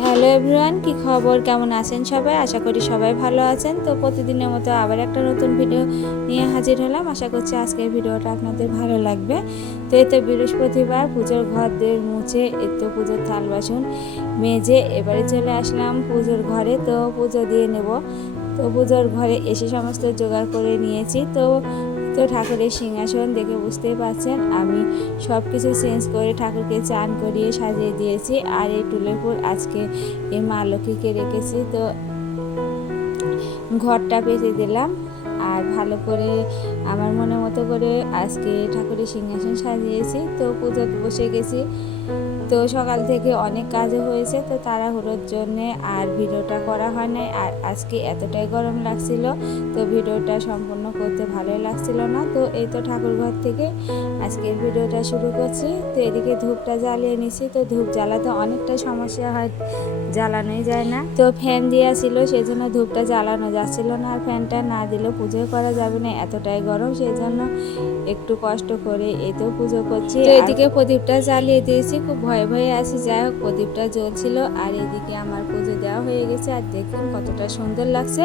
Hello everyone, কি খবর? কেমন আছেন সবাই? আশা করি সবাই ভালো আছেন। তো প্রতিদিনের মতো আবার একটা নতুন ভিডিও নিয়ে হাজির হলাম। আশা করছি আজকের ভিডিওটা আপনাদের ভালো লাগবে। তো এই তো বৃহস্পতিবার, পুজোর ঘর দিয়ে মুছে, এই তো পুজোর থাল বাসন মেজে এবারে চলে আসলাম পুজোর ঘরে। তো পুজো দিয়ে নেব। তো পুজোর ঘরে এসে সমস্ত জোগাড় করে নিয়েছি। তো তো ঠাকুরের সিংহাসন দেখে বুঝতেই পারছেন, আমি সব কিছু চেঞ্জ করে ঠাকুরকে চান করিয়ে সাজিয়ে দিয়েছি। আর এই টুলের উপর আজকে এই মা লক্ষ্মীকে রেখেছি, তো ঘরটা পেতে দিলাম। আর ভালো করে আমার মনে মতো করে আজকে ঠাকুরের সিংহাসন সাজিয়েছি, তো পুজো বসে গেছি। তো সকাল থেকে অনেক কাজও হয়েছে, তো তাড়াহুড়োর জন্যে আর ভিডিওটা করা হয় নাই। আর আজকে এতটাই গরম লাগছিল, তো ভিডিওটা সম্পূর্ণ করতে ভালোই লাগছিল না। তো এই তো ঠাকুর ঘর থেকে আজকের ভিডিওটা শুরু করছি। তো এদিকে ধূপটা জ্বালিয়ে নিছি, তো ধূপ জ্বালাতে অনেকটা সমস্যা হয়, জ্বালানোই যায় না। তো ফ্যান দেওয়া ছিল সেই জন্য ধূপটা জ্বালানো যাচ্ছিল না, আর ফ্যানটা না দিলে পুজো করা যাবে না, এতটাই গরম সেই জন্য একটু কষ্ট করে তো পুজো করছি। এদিকে প্রদীপটা জ্বালিয়ে দিয়েছি, খুব ভয়ে ভয়ে আছি, যাই হোক প্রদীপটা জ্বলছিল, আর এদিকে আমার পুজো দেওয়া হয়ে গেছে, আর দেখুন কতটা সুন্দর লাগছে।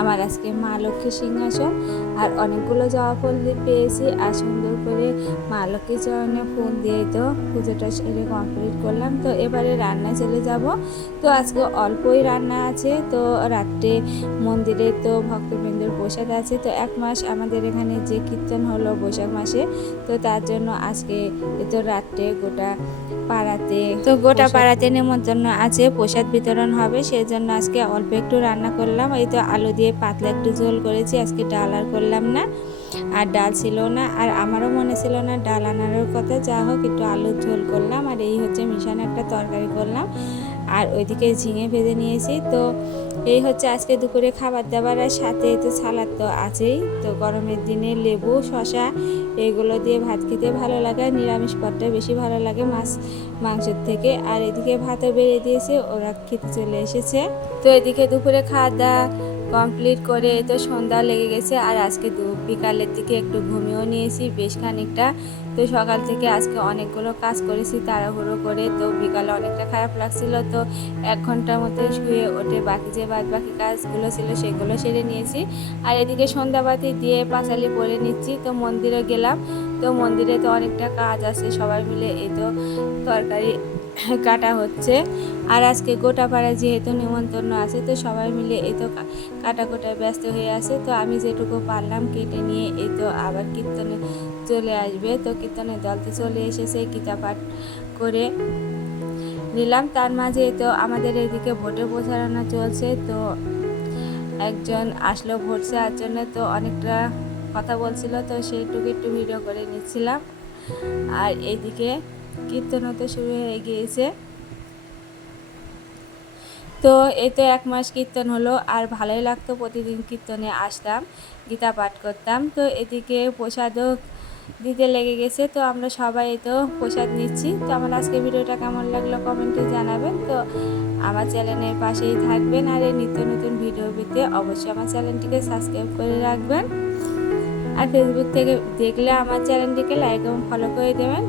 আমার আজকে মা লক্ষ্মী সিংহাসন, আর অনেকগুলো জবা ফুল পেয়েছি, আর সুন্দর করে মা লক্ষ্মীর চরণে ফুল দিয়ে তো পুজোটা সেরে কমপ্লিট করলাম। তো এবারে রান্না চলে যাব। তো আজকে অল্পই রান্না আছে, তো রাত্রে মন্দিরে তো ভক্তবৃন্দর প্রসাদ আছে তো এক মাস আমাদের এখানে যে কীর্তন হলো বৈশাখ মাসে তো তার জন্য আজকে তো রাত্রে গোটা পাড়াতে তো গোটা পাড়াতে নেমন্তন্ন আছে প্রসাদ বিতরণ হবে সেই জন্য আজকে অল্প একটু রান্না করলাম এই তো আলু দিয়ে পাতলা একটু ঝোল করেছি আজকে ডাল আর করলাম না আর ডাল ছিল না আর আমারও মনে ছিল না ডাল আনারও কথা যা হোক একটু আলুর ঝোল করলাম আর এই হচ্ছে মিশানো একটা তরকারি করলাম আর ওইদিকে ঝিঙে ভেজে নিয়েছি। তো এই হচ্ছে আজকে দুপুরে খাবার দাবার আর সাথে তো সালাদ তো আছেই। তো গরমের দিনে লেবু শশা এগুলো দিয়ে ভাত খেতে ভালো লাগে আর নিরামিষ পদটা বেশি ভালো লাগে মাছ, মাংসের থেকে। আর এদিকে ভাতও বেড়ে দিয়েছে, ওরা খেতে চলে এসেছে। তো এদিকে দুপুরে খাওয়া দাওয়া কমপ্লিট করে তো সন্ধ্যা লেগে গেছে আর আজকে দু বিকালের দিকে একটু ঘুমিয়েও নিয়েছি, বেশ খানিকটা। তো সকাল থেকে আজকে অনেকগুলো কাজ করেছি, তাড়াহুড়ো করে তো বিকালে অনেকটা খারাপ লাগছিল। তো এক ঘণ্টার মতো শুয়ে ওঠে বাকি যে বাদ বাকি কাজগুলো ছিল সেগুলো সেরে নিয়েছি। আর এদিকে সন্ধ্যাবাতি দিয়ে পাঁচালি পরে নিচ্ছি, তো মন্দিরে গেলাম। তো মন্দিরে তো অনেকটা কাজ আছে, সবাই মিলে এই তো তরকারি কাটা হচ্ছে। আর আজকে গোটা পাড়া যেহেতু নিমন্ত্রণ আছে, তো সবাই মিলে এই তো কাটা কোটায় ব্যস্ত হয়ে আছে। তো আমি যেটুকু পারলাম কেটে নিয়ে এই তো আবার কীর্তনে চলে আসবে। তো কীর্তনের দল তো চলে এসেছে গীতা পাঠ করে নিলাম। তার মাঝে তো আমাদের এদিকে ভোটে প্রচারণা চলছে। তো একজন আসলো ভোট চাওয়ার জন্য। তো অনেকটা কথা বলছিল। তো সেইটুকু একটু ভিডিও করে নিচ্ছিলাম। আর এইদিকে কীর্তনও হতে শুরু হয়ে গিয়েছে। তো এই তো এক মাস কীর্তন হলো, আর ভালোই লাগতো। প্রতিদিন কীর্তনে আসতাম, গীতা পাঠ করতাম। তো এদিকে প্রসাদও দিতে লেগে গেছে। তো আমরা সবাই তো প্রসাদ নিচ্ছি। তো আমার আজকে ভিডিওটা কেমন লাগল কমেন্টে জানাবেন। তো আমার চ্যানেলের পাশেই থাকবেন, আর এই নিত্য নতুন ভিডিও পেতে অবশ্যই আমার চ্যানেলটিকে সাবস্ক্রাইব করে রাখবেন। আর ফেসবুক থেকে দেখলে আমার চ্যানেলটিকে লাইক এবং ফলো করে দেবেন।